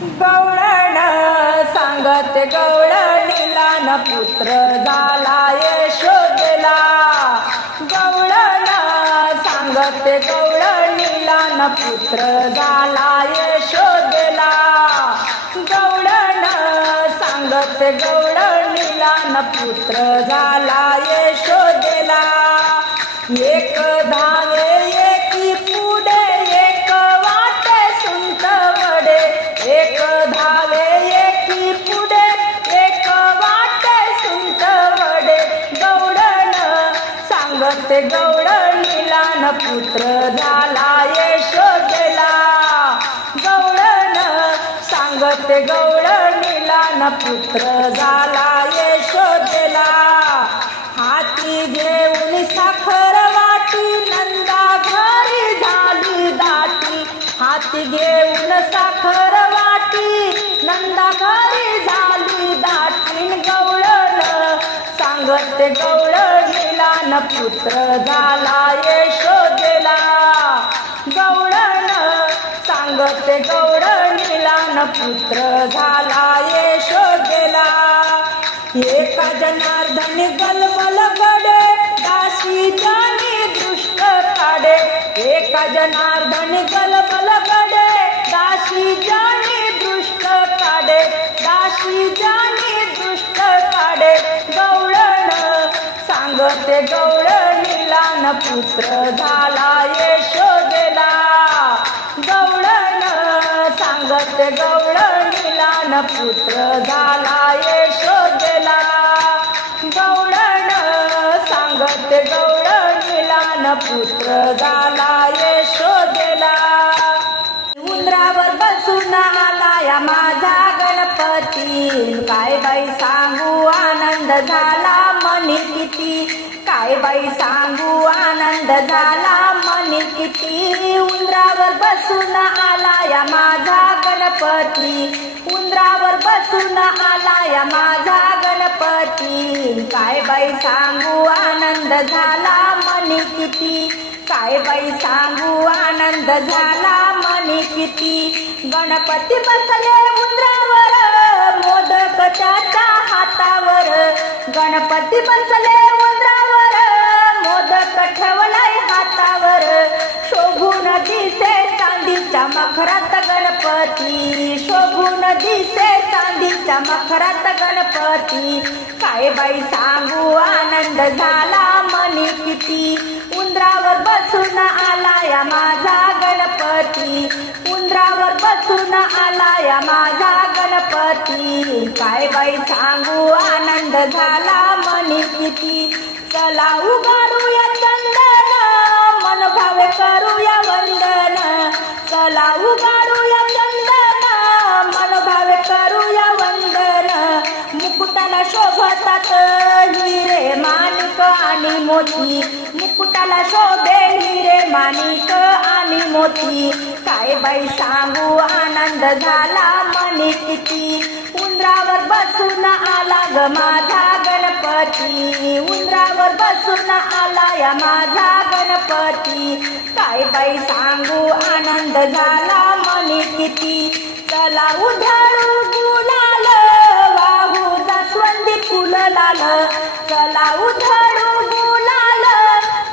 गवळण सांगत गवळणीला न पुत्र झाला यशोदेला। गवळण सांगत गवळणीला न पुत्र झाला यशोदेला। गवळण सांगत गवळणीला न पुत्र झाला यशोदेला। एक धावे एकी पुढे एक वाटे सुंटवडे। एक धावे एकी पुढे एक वाटे सुंटवडे। गवळण सांगत गवळणीला न पुत्र झाला यशोदेला। गवळण सांगत गवळणीला न पुत्र झाला यशोदेला। हाती घेऊन साखर वाटी नंदा घरी झाली दाटी। हाती घेऊन साखर वाटी नंदा घरी झाली दाटी। गवळण सांगत गवळणीला न पुत्र झाला यशोदेला। गवळण सांगत गवळणीला न पुत्र झाला यशोदेला। एका जनार्दनी गलबल गडे दासी जानी दृष्ट काढे। एका जनार्दनी गलबल गडे दासी जानी दृष्ट काढे। दासी जानी दृष्ट काढे। गवळण सांगत गवळणीला न पुत्र झाला यशोदेला। गवळण सांगत गवळणीला न पुत्र झाला यशोदेला। गवळण सांगत गवळणीला न पुत्र झाला यशोदेला। उंदरावर बसून आला या माझा गणपती। काय बाई सांगू आनंद झाला मनी किती। काय बाई सांगू आनंद झाला मनी किती। उंदरावर बसून आला या माझा गणपती। उंदरावर बसून आला या माझा गणपती। काय बाई सांगू आनंद झाला मनी किती। काय बाई सांगू आनंद झाला मनी किती। गणपती बसले उंदरावर मोदक त्याच्या हातावर। गणपती बसले उंदरावर मोदक ठेवलाय हातावर। शोभून दिसे चांदीच्या मखरात गणपती। शोभून दिसे चांदीच्या मखरात गणपती। काय बाई सांगू आनंद झाला मनी किती। उंदरावर बसून आला या माझा गणपती। उंदरावर बसून आला या माझा गणपती। काय बाई सांगू आनंद झाला मनी किती। चला उगारूया चंदन मन भावे करूया वंदन। चला उगारूया चंदन मन भावे करूया वंदन। मुकुटाला शोभतात हिरे माणिक आणि मोती। मुकुटाला शोभे हिरे माणिक आणि मोती। काय बाई सांगू आनंद झाला मनी किती। उंदरावर बसून आला ग माझा गणपती। उंदरावर बसून आला या माझा गणपती। काय बाई सांगू आनंद झाला मनी किती। चला उधळू गुलाल वाहू जास्वंदी फुल लाल। चला उधळू गुलाल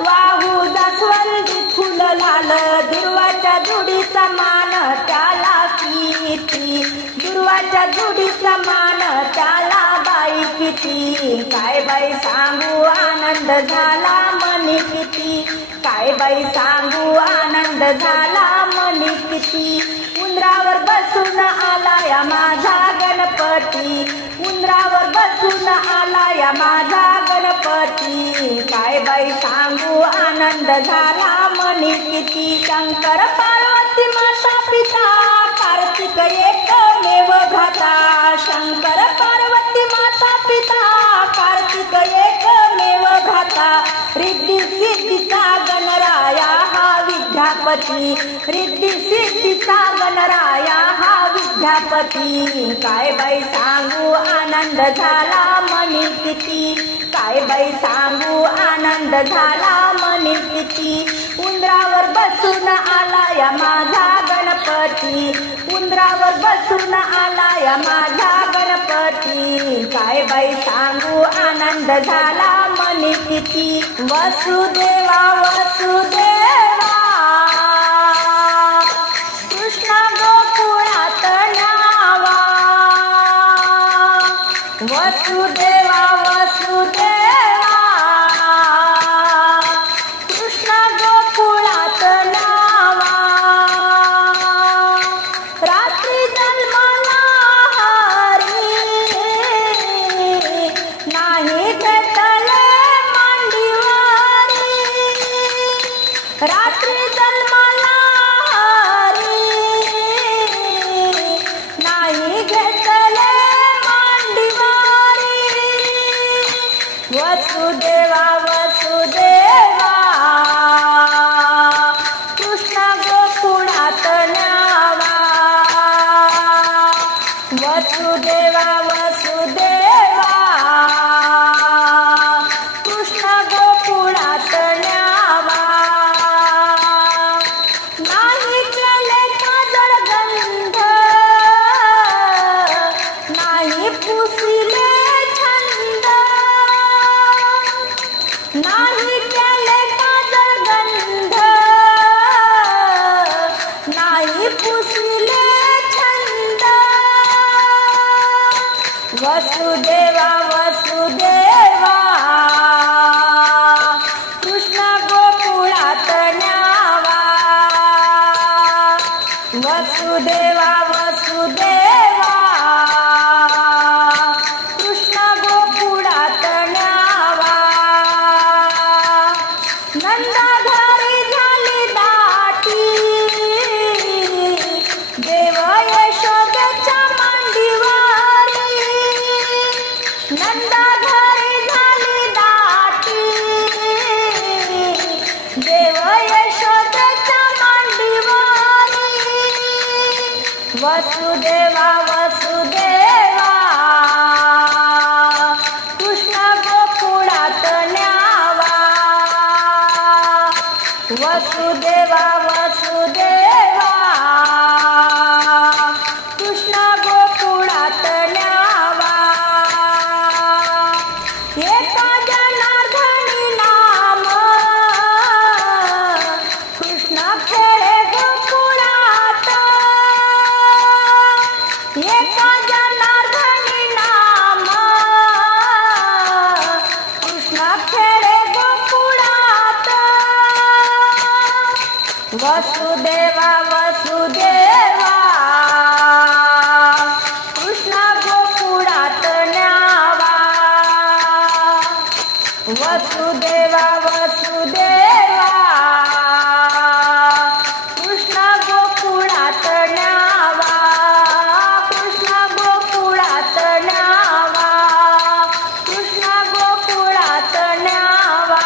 वाहू जास्वंदी फुल लाल। दुर्वाच्या जुडीचा मान त्याला किती। दुर्वाच्या जुडीचा मान त्याला बाई किती। काय बाई सांगू आनंद झाला मनी किती। काय बाई सांगू आनंद झाला मनी किती। उंदरावर बसून आला या माझा गणपती। उंदरावर बसून आला या माझा गणपती। काय बाई सांगू आनंद झाला मनी किती। शंकर पार्वती माता पिता कार्तिक एकमेव भ्राता। शंकर पार्वती माता पिता कार्तिक एकमेव भ्राता। रिद्धी सिद्धीचा गणराया हा विद्यापती। रिद्धी सिद्धीचा गणराया हा विद्यापती। काय बाई सांगू आनंद झाला मनी किती। काय बाई सांगू आनंद झाला मनी किती। उंदरावर बसून आला या माझा गणपती। गणपती, उंदरावर बसून आलाय माझा गणपती. काय बाई सांगू आनंद झाला मनी किती. वसुदेवा वसुदेवा कृष्ण गोकुळात न्यावा. वसुदेवा वसुदेवा कृष्ण गोकुळात न्यावा. रात्री जन्माला हरी नाही घेतले मांडीवारी. रात्री जन्माला हरी नाही घेतले मांडीवारी. वसुदेवा वसुदेवा कृष्ण गोकुळात न्यावा. वसुदेवा वसुदेवा कृष्ण गोकुळात न्यावा. नाही केले काजळ गंध, नाही पुसिले छंद. नाही केले काजळ गंध, नाही पुसिले छंद. वसुदेवा वसुदेवा कृष्ण गोकुळात न्यावा. वसुदेवा वसुदेवा कृष्ण गोकुळात न्यावा. नंदा घरी झाली दाटी, देव यशोदेच्या मांडीवारी. नंदा घरी झाली दाटी, देव यशोदेच्या मांडीवारी. वसुदेवा वसुदेवा कृष्ण गोकुळात न्यावा. वसुदेवा वसुदेवा कृष्ण गोकुळात न्यावा. एका जनार्दनी नाम कृष्ण खेळे गोकुळात. एका जनार्दनी नाम कृष्ण खेळे गोकुळात. वसुदेवा वसुदेवा कृष्ण गोकुळात न्यावा. वसुदेवा वसुदेवा कृष्ण गोकुळात न्यावा. कृष्ण गोकुळात न्यावा. कृष्ण गोकुळात न्यावा.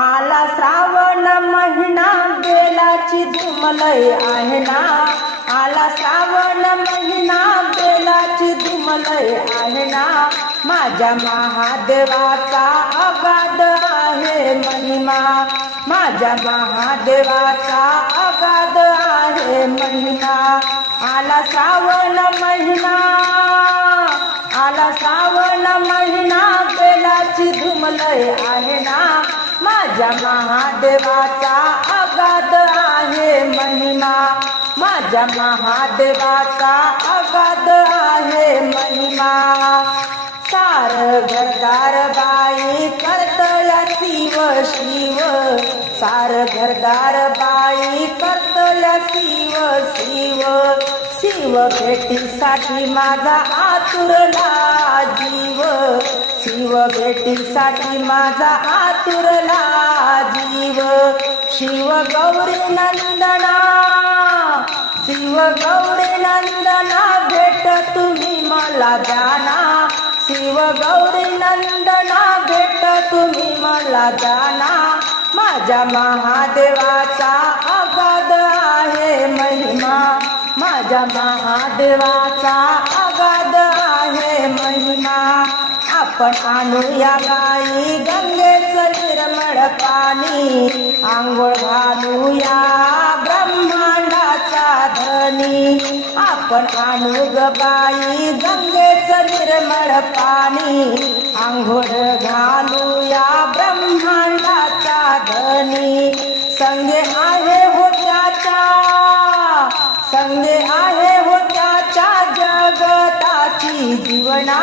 आला श्रावण महिना बेलाची धुमलय आहे ना. आला श्रावण महिना बेलाची धुमलय आहे ना. माझ्या महादेवाचा अगाध आहे महिमा. माझ्या महादेवाचा अगाध आहे महिमा. आला श्रावण महिना, आला श्रावण महिना बेलाची धुमलय आहे ना. माझ्या महादेवाचा अगाध आहे महिमा. माझ्या महादेवाचा अगाध आहे महिमा. सार घरदार बाई करतल्या शिव शिव. सार घरदार बाई करतल्या शिव शिव. शिव भेटीसाठी माझा आतुरला जीव. शिव भेटीसाठी माझा आतुरला जीव. शिव गौरी नंदना, शिव गौरी नंदना भेट तुम्ही मला द्याना. शिव गौरी नंदना भेट तुम्ही मला द्याना. माझ्या महादेवाचा अगाध आहे महिमा. माझ्या महादेवाचा अगाध आहे महिमा. आपण आणूया बाई गंगेचं निर्मळ पाणी. आंघोळ घालूया ब्रह्मांडा धनी आपण आणू ग बाई गंगेचं निर्मळ पाणी आंघोळ घालूया ब्रह्मांडाचा धनी संगे आहे हो त्याच्या संगे आहे हो त्याच्या जगताची जीवना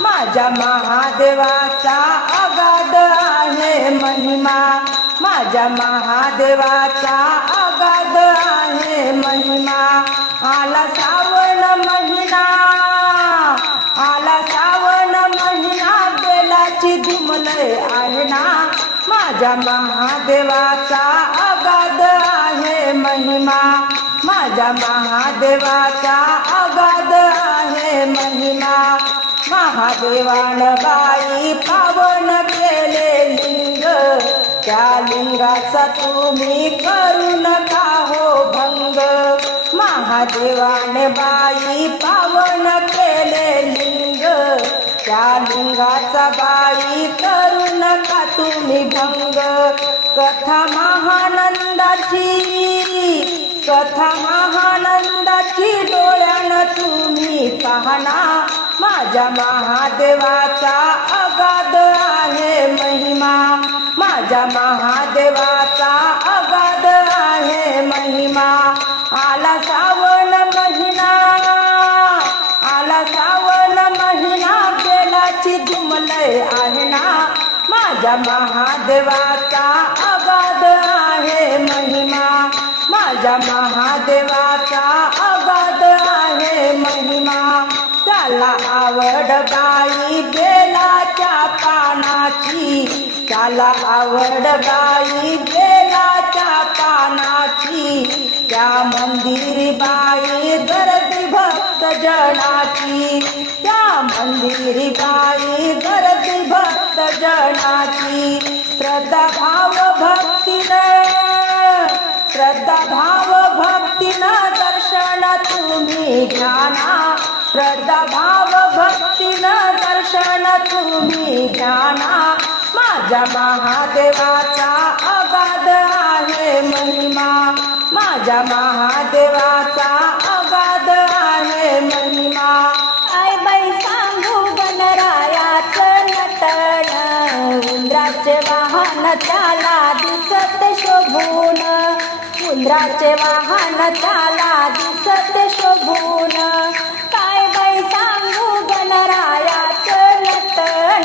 माझ्या महादेवाचा अगाध आहे महिमा माझ्या महादेवाचा अगाध आहे महिमा आला श्रावण महिना आला श्रावण महिना बेलाची धुमले आहे ना माझ्या महादेवाचा अगाध आहे महिमा माझ्या महादेवाचा अगाध आहे महिमा महादेवान बाई पावन केले लिंग त्या लिंगाचा तुम्ही करू नका हो भंग महादेवाने बाई पावन केले लिंग त्या लिंगाचा बाई करू नका तुम्ही भंग कथा महानंदाची डोळ्यानं तुम्ही पाहना माझ्या महादेवाचा अगाध आहे महिमा माझ्या महादेवाचा अगाध आहे महिमा आला श्रावण महिना आला श्रावण महिना बेलाची धुमले आहे ना माझ्या महादेवाचा अगाध आहे महिमा माझ्या महादेवाचा अगाध आहे महिमा त्याला आवड बाई बेलाच्या पानाची त्याला आवड बाई बेलाच्या पानाची त्या मंदिरी बाई गर्दी भक्त जनाची त्या मंदिरी बाई गर्दी भक्त जनाची श्रद्धा भाव भक्तीनं दर्शन तुम्ही घ्याना श्रद्धा भाव भक्तीनं दर्शन तुम्ही घ्याना माझ्या महादेवाचा अगाध आहे महिमा माझ्या महादेवाचा अगाध आहे महिमा आई बाई सांगू गणरायाचं नटन उंदराचे वाहन त्याला दिसत शोभून उंदराचे वाहन त्याला दिसत शोभून काय बाई सांगू गणरायाचं नटन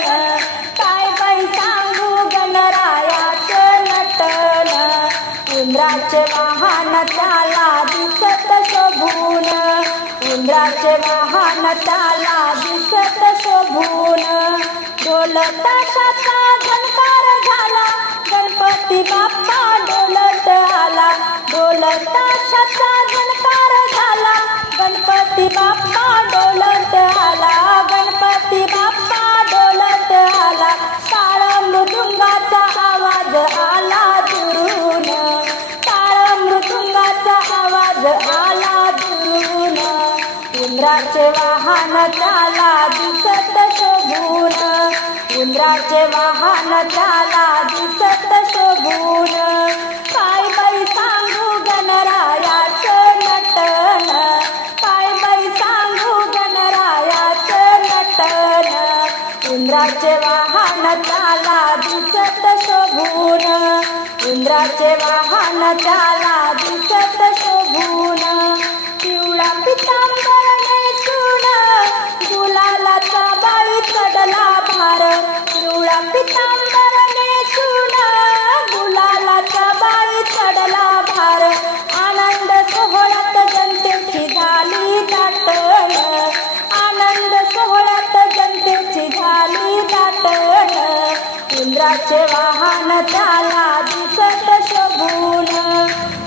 काय बाई सांगू गणरायाचं नटन उंदराचे वाहन त्याला दिसत शोभून उंदराचे वाहन त्याला दिसत शोभून ढोल ताशाचा झंकार झाला गणपती बाप्पा डोलत आला ढोल ताशाचा झंकार झाला गणपती बाप्पा डोलत आला गणपती बाप्पा डोलत आला टाळ मृदुंगाचा आवाज आला दुरून टाळ मृदुंगाचा आवाज आला दुरून उंदराचे वाहन त्याला दिसत शोभून उंदराचे वाहन त्याला दिसत शोभून काय बाई सांगू गणरायाचं नटन काय बाई सांगू गणरायाचं नटन उंदराचे वाहन त्याला दिसत शोभून उंदराचे वाहन त्याला दिसत शोभून पिवळा पितांबर नेसून गुलालाचा बाई चढला भार पिवळा पितांबर नेसून गुलालाचा बाई चढला भार आनंद सोहळ्यात जनतेची झाली दाटण आनंद सोहळ्यात जनतेची झाली दाटण उंदराचे वाहन त्याला दिसत शोभून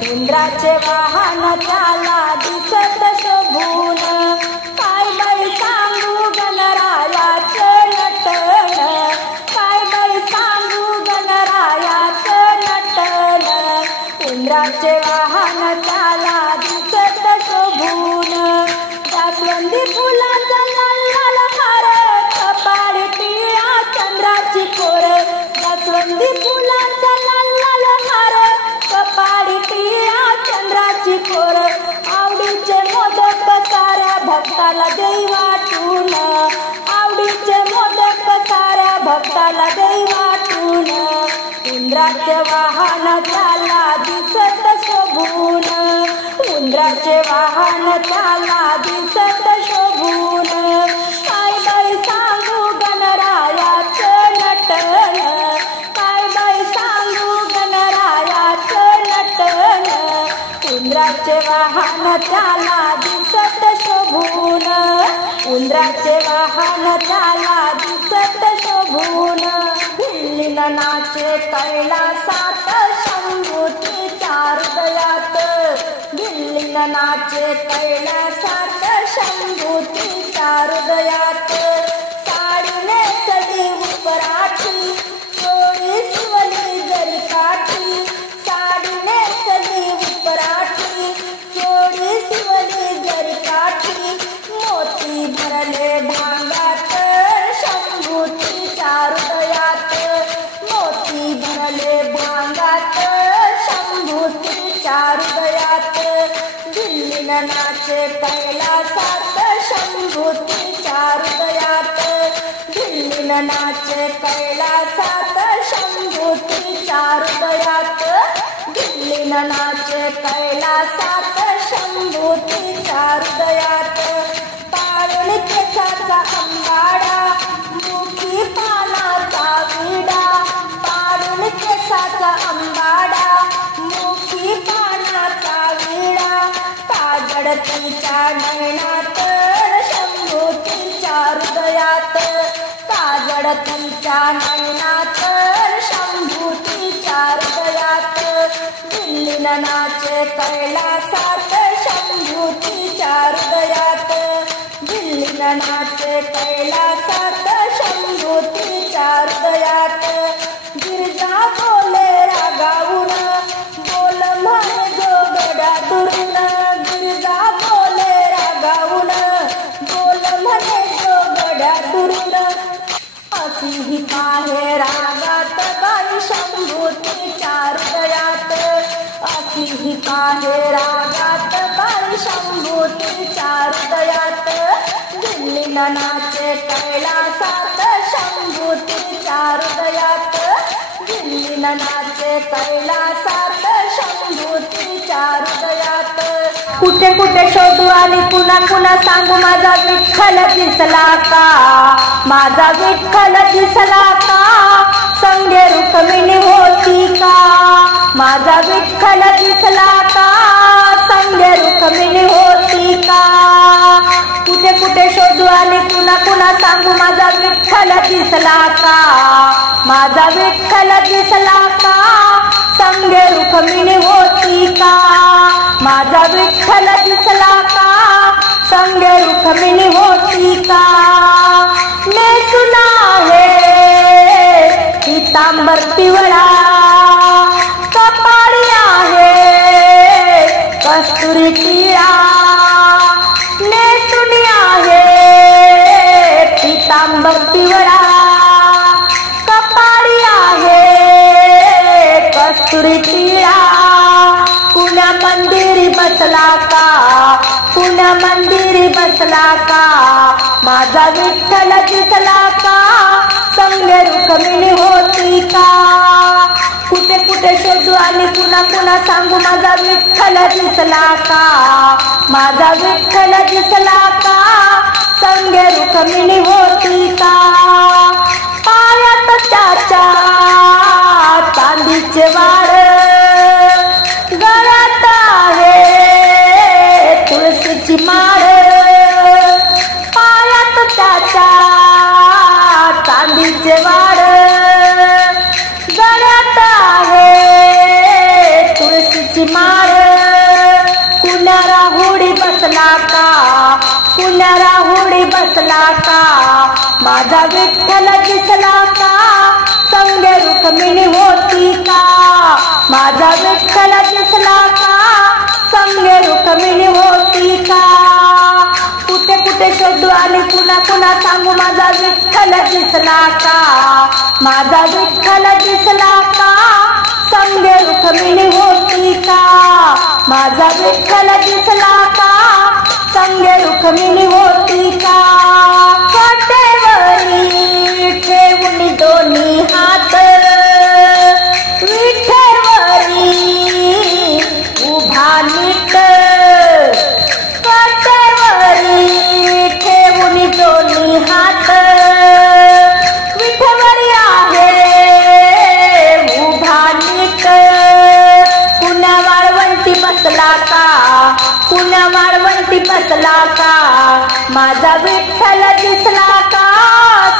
उंदराचे वाहन त्याला दिसत शोभून काय बाई सांगू गणरायाचं नटन काय बाई सांगू गणरायाचं नटन उंदराचे वाहन त्याला दिसत शोभून जास्वंदी फुलाचा लाल लाल हार कपाळी पिळा चंद्राची कोर जास्वंदी फुलाचा लाल लाल हार कपाळी पिळा चंद्राची कोर आवडीचे भक्ताला देई वाटून उंदराचे वाहन त्याला दिसत शोभून उंदराचे वाहन त्याला दिसत शोभून काय बाई सांगू गणरायाचं नटन काय बाई सांगू गणरायाचं नटन उंदराचे वाहन त्याला दिसत शोभून उंदराचे वाहन त्याला दिसत शोभून दिल्लीला नाचे कैलासात शंभूतीच्या हृदयात दिल्लीला नाचे कैलासात शंभूतीच्या हृदयात साडी नेसली उपराठी चोळी शिवली जरी काठी साडी नेसली उपराठी चोळी शिवली जरी काठी मोती भरले भांगात शंभूतीच्या हृदयात मोती भरले भांगात शंभूतीच्या हृदयात दिल्लीला नाचे कैलासात शंभूतीच्या हृदयात दिल्लीला नाचे कैलासात शंभूतीच्या हृदयात दिल्लीला नाचे कैलासात शंभूतीच्या हृदयात पाळून केसाचा अंबाडा मुखी पानाचा विडा पाळून केसाचा अंबाडा मुखी पानाचा विडा काजळ तिच्या नयनात शंभूतीच्या हृदयात काजळ तिच्या नयनात शंभूतीच्या हृदयात दिल्लीला नाचे कैलासात शंभूतीच्या हृदयात दिल्लीला नाचे कैलासात शंभूतीच्या हृदयात गिरजा बोले रागावून बोल म्हणे जो गडा दुरून गिरजा बोले रागावून बोल म्हणे जो गडा दुरून अशी पाहे रागात बाई शंभूतीच्या हृदयात अशी पाहे रागात बाई शंभूतीच्या हृदयात दिल्लीला नाचे कैलासात शंभूतीच्या हृदयात दिल्लीला नाचे कैलासात शंभूतीच्या हृदयात कुठे कुठे शोधू आणि पुन्हा पुन्हा सांगू माझा विठ्ठल दिसला का माझा विठ्ठल दिसला का संगे रुक्मिणी होती का माझा विठ्ठल दिसला का संगे रुक्मिणी होती का कुठे कुठे शोधू आणि पुन्हा पुन्हा सांगू माझा विठ्ठल दिसला का माझा विठ्ठल दिसला का संगे रुक्मिणी होती का माझा विठ्ठल दिसला का संगे रुक्मिणी होती का नेसून आहे पीतांबर पिवळा कपाळी आहे कस्तुरी टिळा नेसून आहे पीतांबर पिवळा कपाळी आहे कस्तुरी टिळा पुण्या मंदिरी बसला का पुण्या मंदिरी बसला का माझा विठ्ठल दिसला का संगे रुक्मिणी होती का कुठे कुठे शोधू आणि पुन्हा पुन्हा सांगू माझा विठ्ठल दिसला का माझा विठ्ठल दिसला का संगे रुक्मिणी होती का पायात त्याच्या चांदीचे वार गळ्यात आहे तुळशीची माळ पायात त्याच्या चांदीचे वार गळ्यात आहे तुळशीची माळ कुण्या राहुडी बसला का कुण्या राहुडी बसला का माझा विठ्ठल दिसला का संगे रुक्मिणी होती का माझा विठ्ठल दिसला का संगे रुक्मिणी होती का कुठे कुठे शोधू आणि पुन्हा पुन्हा सांगू माझा विठ्ठल दिसला का माझा विठ्ठल दिसला का संगे रुक्मिणी होती का माझा विठ्ठल दिसला का संगे रुक्मिणी होती का काटेवरी ठेवून दिसला का माझा विठ्ठल दिसला का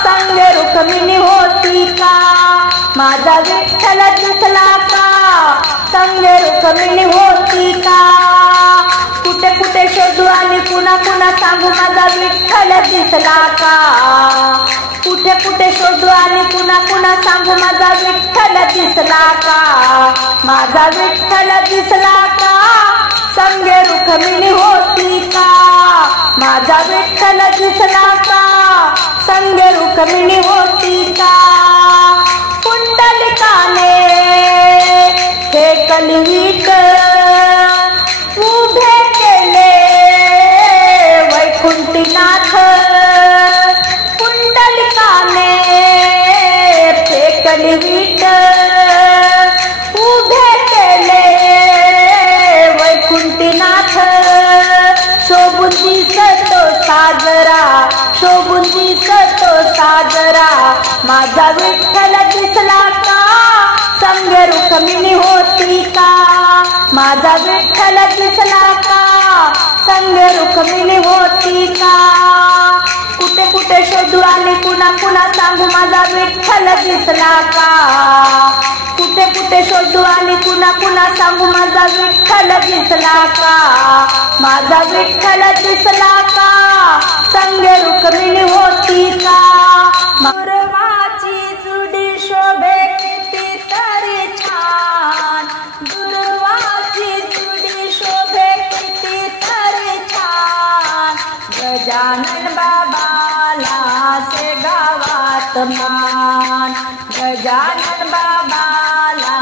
संग रुक्मिणी होती का माझा विठ्ठल दिसला का संग रुक्मिणी होती का कुठे कुठे शोधू आणि पुन्हा पुन्हा सांगू माझा विठ्ठल दिसला का कुठे कुठे शोधू आणि पुन्हा पुन्हा सांगू माझा विठ्ठल दिसला का माझा विठ्ठल दिसला का संग रुक्मिणी होती का माझा विठ्ठल दिसला का संग रुक्मिणी होती का पुंडलिकाने हे कलवीत उभे केले वैकुंठीनाथ पुंडलिकाने हे कलवीत उभे केले वैकुंठीनाथ शोभून दिसतो साजरा शोभून दिसतो साजरा माझा विठ्ठल दिसला का संग रुक्मिणी होती का माझा विठ्ठल दिसला का संग रुक्मिणी होती का कुठे कुठे शोधू आणि पुन्हा पुन्हा सांगू माझा विठ्ठल दिसला का कुठे कुठे शोधू आणि पुन्हा पुन्हा सांगू माझा विठ्ठल दिसला का माझा विठ्ठल दिसला का संग रुक्मिणी होती का दुर्वाची जुडी शोभे किती तरी छान दुर्वाची जुडी शोभे किती तरी छान गजानन बाबाला से गावात मान गजानन बाबाला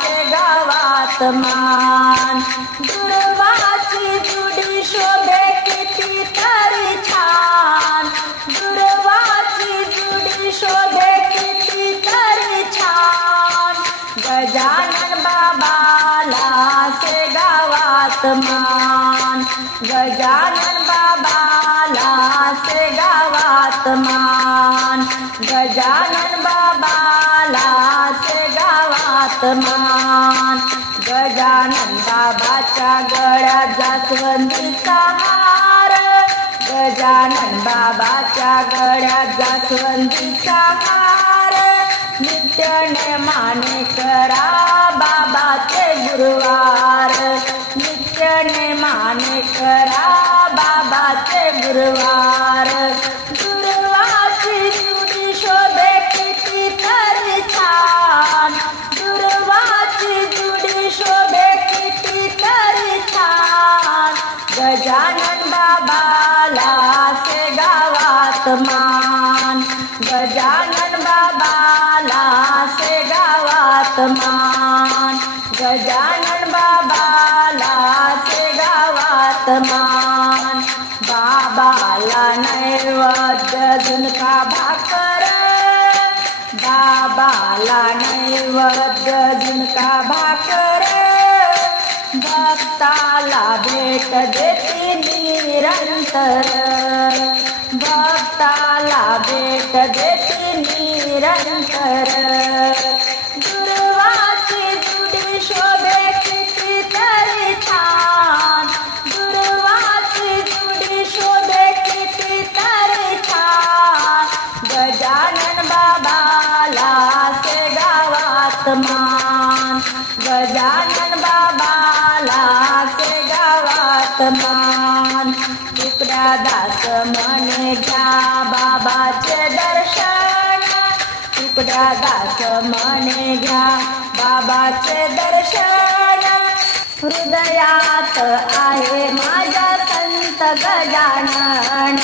से गावात मान दुर्वाची जुडी शोभे किती तरी छान दुर्वाची जुडी शोभे किती तरी छान गजानन बाबाला से गावात मान गजानन बाबाला से गावात मान गजानन बाबाला से गावात मान गजानन बाबाच्या गळ्यात जास्वंदीचा हार गजानन बाबाच्या गळ्यात जास्वंदीचा हार नित्य नेमाने करा बाबाचे गुरुवार नित्य नेमाने करा बाबाचे गुरुवार दुर्वाची जुडी शोभे किती तरी छान दुर्वाची जुडी शोभे किती तरी छान गजानन बाबाला से गावात मान गजानन बाबाला से गावात मान गजानन बाबाला से गावात मान बाबाला नैवेद्य झुणका भाकर बाबाला नैवेद्य झुणका भाकर भक्ताला भेट देती निरंतर भक्ताला भेट देती निरंतर दुर्वाची जुडी शोभे किती तरी छान दुर्वाची जुडी शोभे किती तरी छान गजानन बाबाला से गावात मान गजानन बाबाला से गावात मान तुकड्या दास म्हणे घ्या बाबाचे दर्शन तुकड्या दास म्हणे घ्या बाबाचे दर्शन हृदयात आहे माझ्या संत गजानन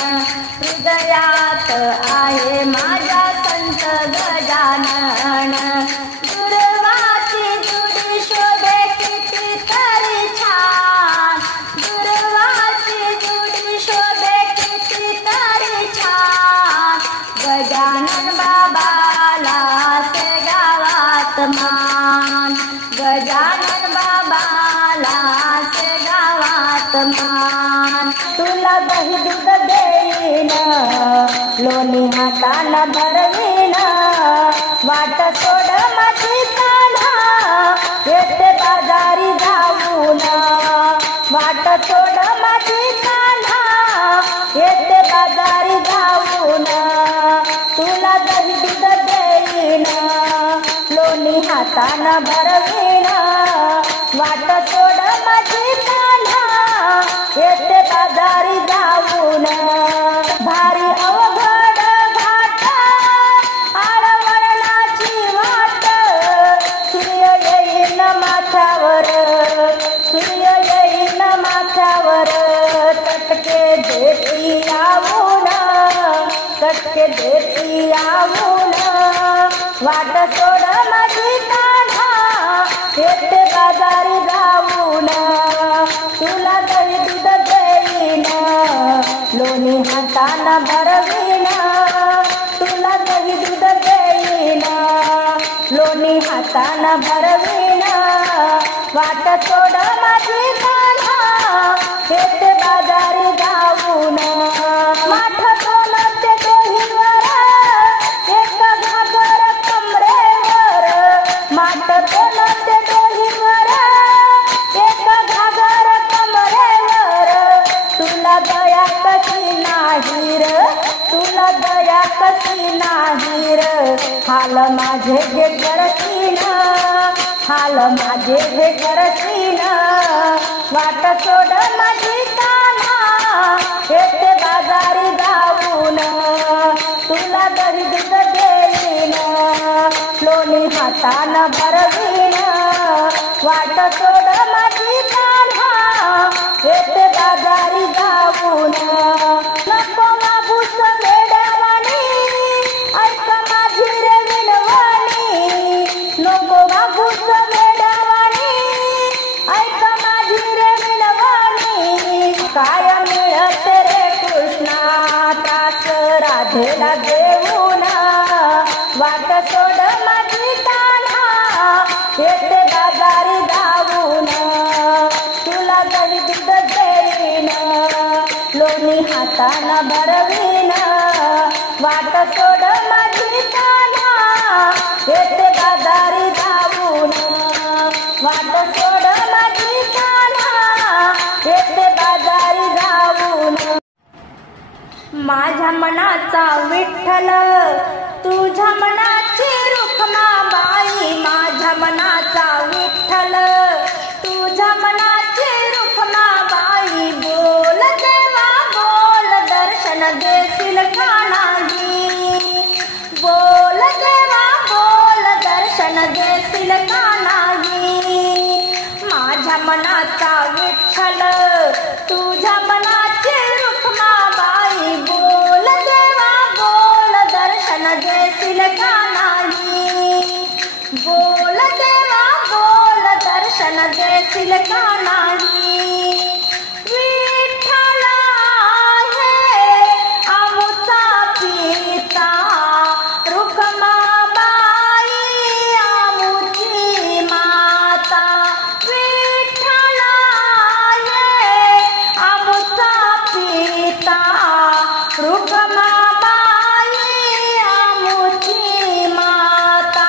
हृदयात आहे माझ्या संत गजानन दुर्वाची जुडी शोभे किती तरी छान दुर्वाची जुडी शोभे किती तरी छान गजानन बाबाला से गावात मान गजानन बाबाला से गावात मान तुला दही दूध देईन लोणी हाताना भरवीन वाट सोड माझी कान्हा येते बाजारी धावून वाट सोड माझी कान्हा न भरवीन वाट सोड माझी कान्हा येते बाजारी जाऊन भारी अवघड घाट आळवळणाची वाट सूर्य येईन माथ्यावर सूर्य येईन माथ्यावर तटके देती आवून तटके देती आवून वाट सोड माझी कान्हा येते बाजारी जाऊन तुला दही दूध देईन लोणी हाताना भरवीन तुला दही दूध देईन लोणी हाताना भरवीन वाट सोड माझी कान्हा येते बाजारी जाऊन माठ कोणते डोहीवर एक घागर कमरेवर माठ कोणते डोहीवर एक घागर कमरेवर तुला दया कशी नाही र तुला दया कशी नाही र हाल माझे जे करशील हाल माझे जे करशील वाट सोड माझी कान्हा येते बाजारी जाऊन तुला दही दूध देईन लोणी हाताना भरवीन वाट सोड माझी कान्हा येते बाजारी जाऊन नको मागूस वेड्यावानी ऐक माझी रे विनवाणी नको मागूस वेड्यावानी ऐक माझी रे विनवाणी काय मिळते रे कृष्णा त्रास राधेला देऊन वाट सोड माझी कान्हा येते बाजारी जाऊन तुला दही दूध देईन लोणी हाताना भरवीन वाट सोड माझी कान्हा येते बाजारी जाऊन वाट सोड माझी कान्हा येते बाजारी जाऊन माझ्या मनाचा विठ्ठल तुझ्या मनाची रुक्माबाई माझ्या मनाचा विठ्ठल तुझ्या मनाची रुक्माबाई बोल देवा बोल दर्शन देशील का नाही बोल देवा बोल दर्शन देशील का नाही माझ्या मनाचा विठ्ठल तुझ्या मनाची रुक्माबाई बोल देवा बोल दर्शन देशील का नाही बोल देवा बोल दर्शन देशील का नाही विठ्ठला हे आमुचा पिता रुक्माबाई आमुची माता विठ्ठला हे आमुचा पिता रुक्माबाई आमुची माता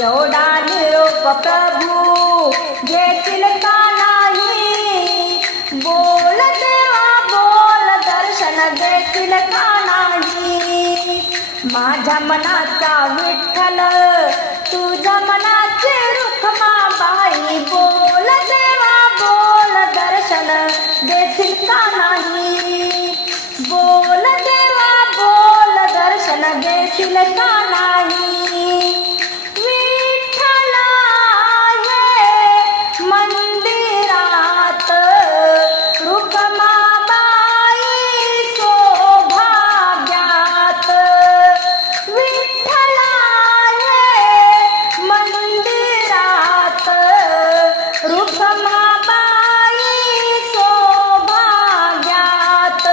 एवढा निरोप प्रभू घेशील का नाही बोल देवा बोल दर्शन देशील का नाही माझ्या मनाचा विठ्ठल तुझ्या मनाची रुक्माबाई बोल देवा बोल दर्शन देशील का नाही बोल देवा बोल दर्शन देशील का नाही विठ्ठला हे मंदिरात रुक्माबाई सौभाग्यात विठ्ठला हे मंदिरात रुक्माबाई सौभाग्यात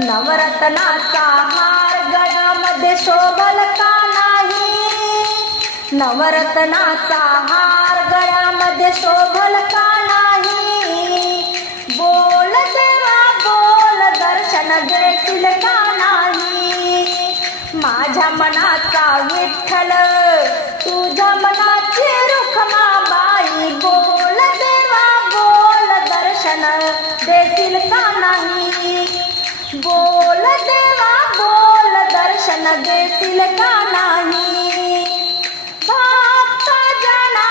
नवरत्नाचा हार गळ्यामध्ये शोभल का नाही नवरत्नाचा हार गळ्यामध्ये शोभल का नाही बोल देवा बोल दर्शन देशील का नाही माझ्या मनाचा विठ्ठल तुझ्या मनाची रुक्माबाई बोल देवा बोल दर्शन देशील का नाही बोल देवा बोल दर्शन देशील का नाही भक्त जना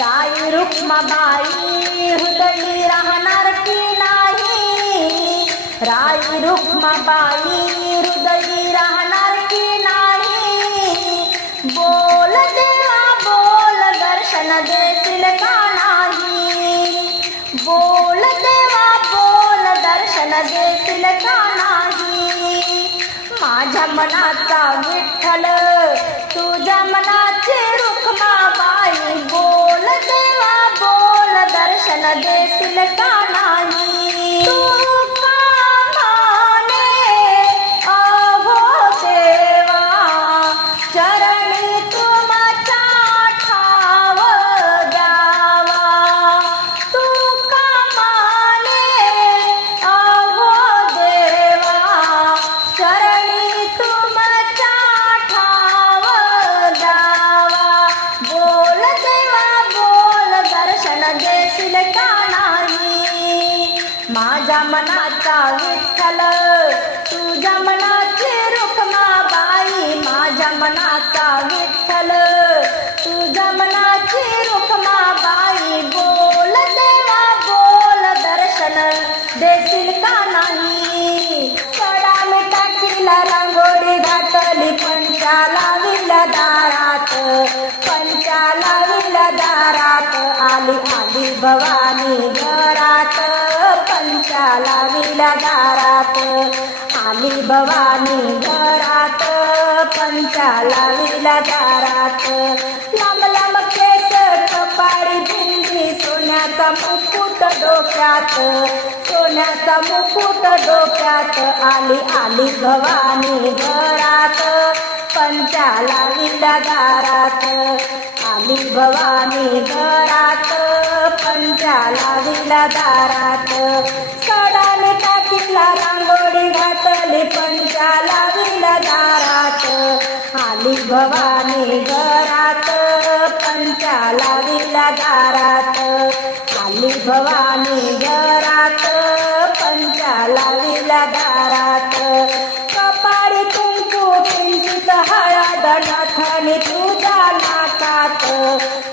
राई रुक्माबाई हृदयी राहणार की नाही, राई रुक्माबाई हृदयी राहणार की नाही, बोल देवा बोल दर्शन देशील का नाही, बोल देवा बोल दर्शन देशील का नाही, माझ्या मनाचा विठ्ठल तुझ्या मनाची रुक्माबाई, बोल देवा बोल दर्शन देशील का नाही, तू का माने अहो देवा चरणी तुमचा ठाव द्यावा, तू का माने अहो देवा चरणी तुमचा ठाव द्यावा, बोल देवा बोल दर्शन देशील का नाही, माझ्या मनाचा विठ्ठल तुझ्या मनाची रुक्माबाई, माझ्या मनाचा विठ्ठल तुझ्या मनाची रुक्माबाई, बोल देवा बोल दर्शन देशील का नाही, सडा मिठाकीला रांगोळी घातली पंचा लाविला दारात, पंचा लाविला दारात, आली आली भवानी घरात, पंचा लाविला दारात, आली भवानी घरात, पंचा लाविला दारात, लांब लांब केस कपाळी बिंदी, सोन्याचा मुकुट डोक्यात, सोन्याचा मुकुट डोक्यात, आली आली भवानी घरात, पंचा लाविला दारात, आली भवानी घरात, पंचा लाविला दारात, सडाने टाकीला रांगोळी घातली पंचा लाविला दारात, आली भवानी घरात, पंचा लाविला दारात, आली भवानी घरात, पंचा लाविला दारात, कपाळी कुंकू किंचित हळद, नथनी तुझ्या नाकात,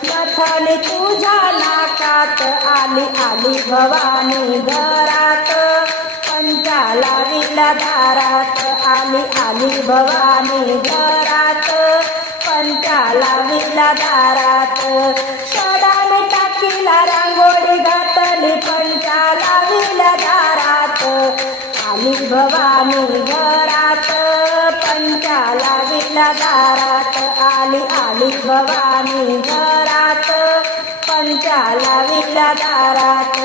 नथनी तुझ्या नाकात, आली आली भवानी घरात, पंचा लाविला दारात, आली आली भवानी घरात, पंचा लाविला दारात, सडाने टाकीला रांगोळी घातली पंचा लाविला दारात, आली भवानी घरात, पंचा लाविला दारात, आली आली भवानी घरात, पंचा लाविला दारात,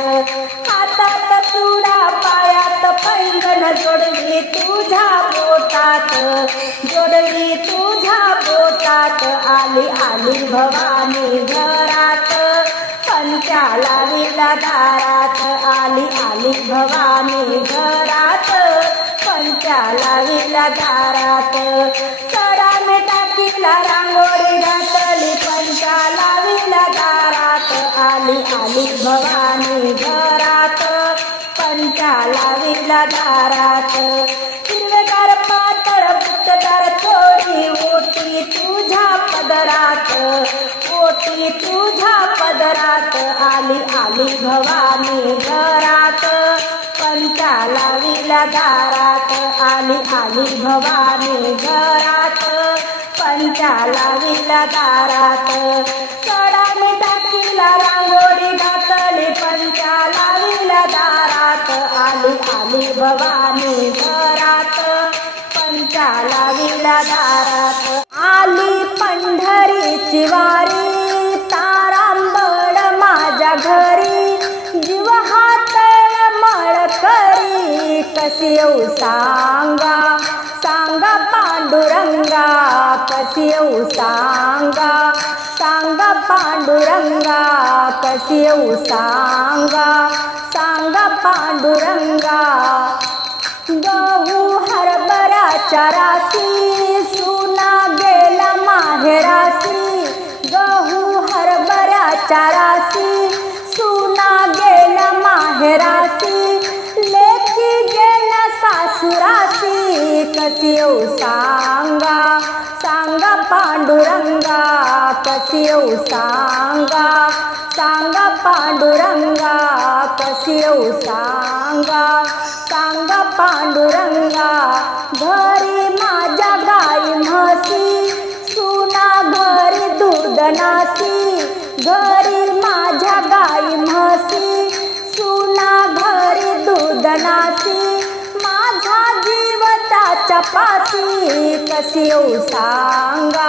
हातात चुडा पायात पैंजण जोडली तुझ्या बोटात, जोडली तुझ्या बोटात, आली आली भवानी घरात, पंचा लाविला दारात, आली आली भवानी घरात, पंचा लाविला दारात, सडाने टाकीला रांगोळी घातली पंचा लाविला दारात, आली आली भवानी घरात, पंचा लाविला दारात, हिरवेगार पातळ बुटदार थोडी ओटी तुझ्या पदरात, ओटी तुझ्या पदरात, आली आली भवानी घरात, पंचा लाविला दारात, आली आली भवानी घरात, पंचा लाविला दारात, सडाने टाकीला रांगोळी घातली पंचा लाविला दारात, आली आली भवानी घरात, पंचा लाविला दारात, आली पंढरीची वारी तारांबळ माझ्या घरी, जीव हातळ मळ करी, कशी येऊ सांगा सांगा पांडुरंगा, कशी येऊ सांगा सांगा पांडुरंगा, कशी येऊ सांगा सांगा पांडुरंगा, गहू हरभराच्या राशी सुना गेला माहेराशी, गहू हरभराच्या राशी सुना गेला माहेराशी, लेकी गेला सासुराशी, कशी येऊ सांगा सांगा पांडुरंगा, कशी येऊ सांगा सांगा पांडुरंगा कशी येऊ सांगा, सांगा पांडुरंगा घरी माझ्या गाई म्हशी, सुना घरी दूध नासी, घरी माझ्या गाई म्हशी, सुना घरी दूध नासी, माझा जीव त्याच्या पाशी कशी येऊ सांगा,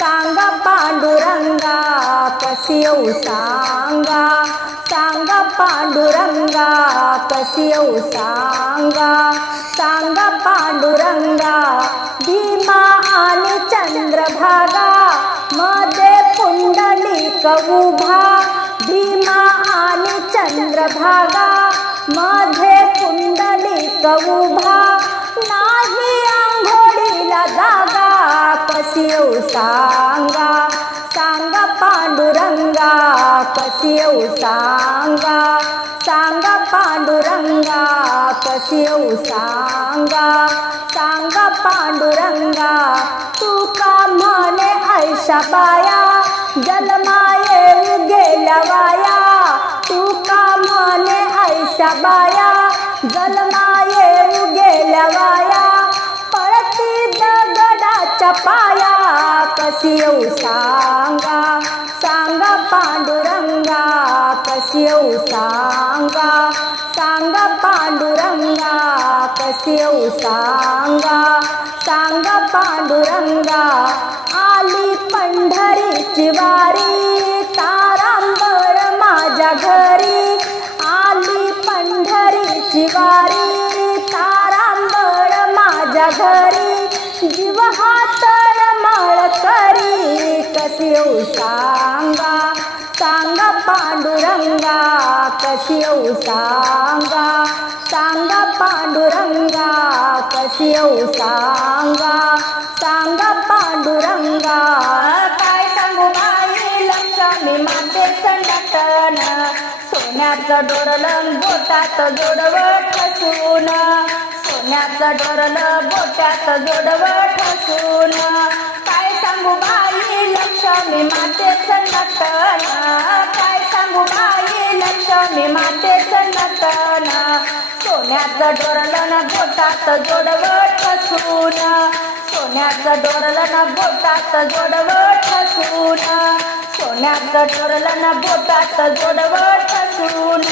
सांगा पांडुरंगा कशी येऊ सांगा, सांगा पांडुरंगा कशी येऊ सांगा, सांगा पांडुरंगा भीमा आणि चंद्रभागा मध्ये पुंडलिक उभा, भीमा आणि चंद्रभागा मध्ये पुंडलिक उभा, नाही अंघोळीला जागा कशी येऊ सांगा, सांगा पांडुरंगा कशी येऊ सांगा, सांगा पांडुरंगा कशी येऊ सांगा, सांगा पांडुरंगा तू का म्हणे ऐशा बाया जन्मा येऊ गेल्या वाया, तू का म्हणे ऐशा बाया जन्मा येऊ गेल्या वाया, पळती दगडाच्या पाया कशी येऊ सांगा, सांगा पांडुरंगा कशी येऊ सांगा, सांगा पांडुरंगा कशी येऊ सांगा, सांगा पांडुरंगा आली पंढरीची वारी तारांबळ माझ्या घरी, आली पंढरीची वारी तारांबळ माझ्या घरी, जीव हातळ मळ करी कशी येऊ सांगा, सांगा पांडुरंगा कशी येऊ सांगा, सांगा पांडुरंगा कशी येऊ सांगा, सांगा पांडुरंगा काय सांगू बाई लक्ष्मी मातेचं नटन, सोन्याचं डोरलं बोटात जोडवं ठसून, सोन्याचं डोरलं बोटात जोडवं ठसून, काय सांगू बाई लक्ष्मी मातेचं नटन, काय सांगू बाई लक्ष्मी मातेचं नटन, सोन्याचं डोरलं बोटात जोडवं ठसून, सोन्याचं डोरलं बोटात जोडवं ठसून, सोन्याचं डोरलं बोटात जोडवं ठसून,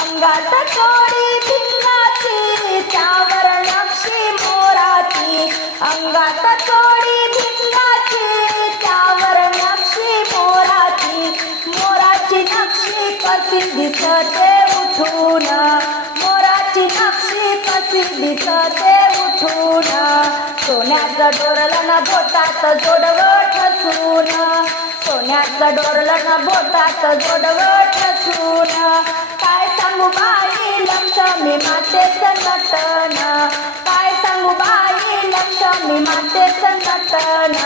अंगात थोडी भिंगाची त्यावर नक्षी मोराची, अंगात थोडी भिंगाची त्यावर नक्षी मोराची, मोराची नक्षी कशी दिसते उठून, मोराची नक्षी कशी दिसते उठून, सोन्याचं डोरलं बोटात जोडवं ठसून, सोन्याचं डोरलं बोटात जोडवं ठसून, काय सांगू बाई लक्ष्मी मातेचं नटन, काय सांगू बाई लक्ष्मी मातेचं नटन,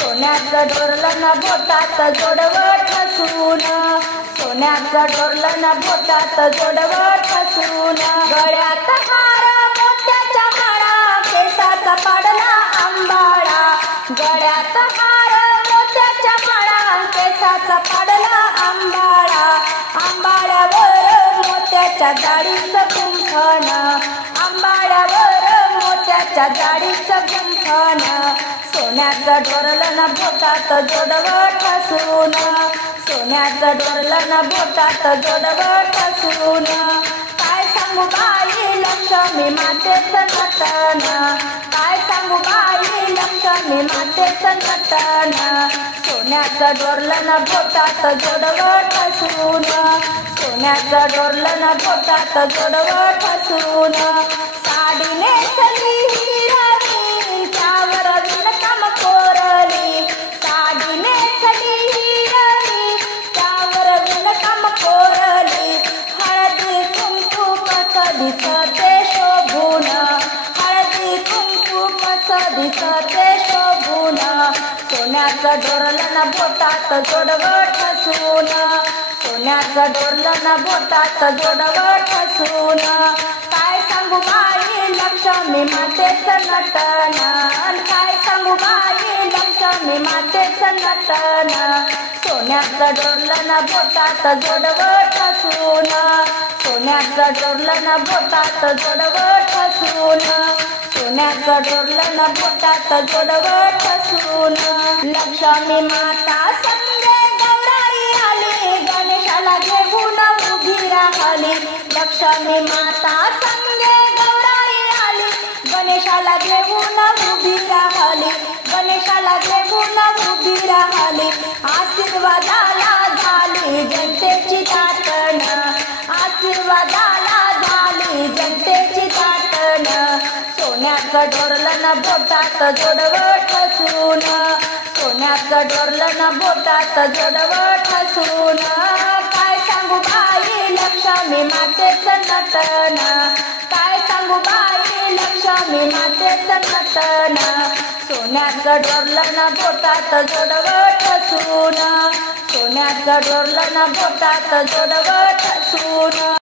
सोन्याचं डोरलं बोटात जोडवं ठसून, सोन्याचं डोरलं बोटात जोडवं ठसून, गळ्यात हार मोत्याच्या माळा केसाचा पाडला आंबाळा, गळ्यात हार मोत्याच्या माळा केसाचा पाडला आंबाळा, आंबाळ्यावर मोत्याच्या जाळीचं गुंफण, आंबाळ्यावर मोत्याच्या जाळीचं गुंफण, सोन्याचं डोरलं बोटात जोडवं ठसून, सोन्याचं डोरलं बोटात जोडवं ठसून, काय सांगू बाई लक्ष्मी मातेचं नटन, काय सांगू बाई लक्ष्मी मातेचं नटन, सोन्याचं डोरलं बोटात जोडवं ठसून, सोन्याचं डोरलं बोटात जोडवं ठसून, साडी नेसली हिरवी त्यावर विणकाम कोरली, साडी नेसली हिरवी त्यावर विणकाम कोरली, हळदी कुंकू कसं दिसते शोभून, हळदी कुंकू कसं दिसते शोभून, सोन्याचं डोरलं बोटात जोडवं ठसून, सोन्याचं डोरलं बोटात जोडवं ठसून, काय काय सांगू बाई लक्ष्मी मातेचं नटन, काय सांगू बाई लक्ष्मी मातेचं नटन. सोन्याचं डोरलं न बोटात जोडवं ठसून, सोन्याचं डोरलं न बोटात जोडवं ठसून, सोन्याचं डोरलं न बोटात जोडवं ठसून. लक्ष्मी माता संगे गौराई आली, गणेशाला घेऊन उभी राहिली. लक्ष्मी माता संगे गौराई आली, गणेशाला घेऊन उभी राहिली, गणेशाला घेऊन उभी राहिली. आशीर्वादाला झाली जनतेची दाटन, आशीर्वादाला झाली जनतेची दाटन. सोन्याचं डोरलं न बोटात जोडवं ठसून, सोन्याचं डोरलं न बोटात जोडवं ठसून. काय सांगू बाई लक्ष्मी मातेचं नटन, काय सांगू बाई लक्ष्मी मातेचं नटन. सोन्याचं डोरलं न बोटात जोडवं ठसून, सोन्याचं डोरलं न बोटात जोडवं ठसून.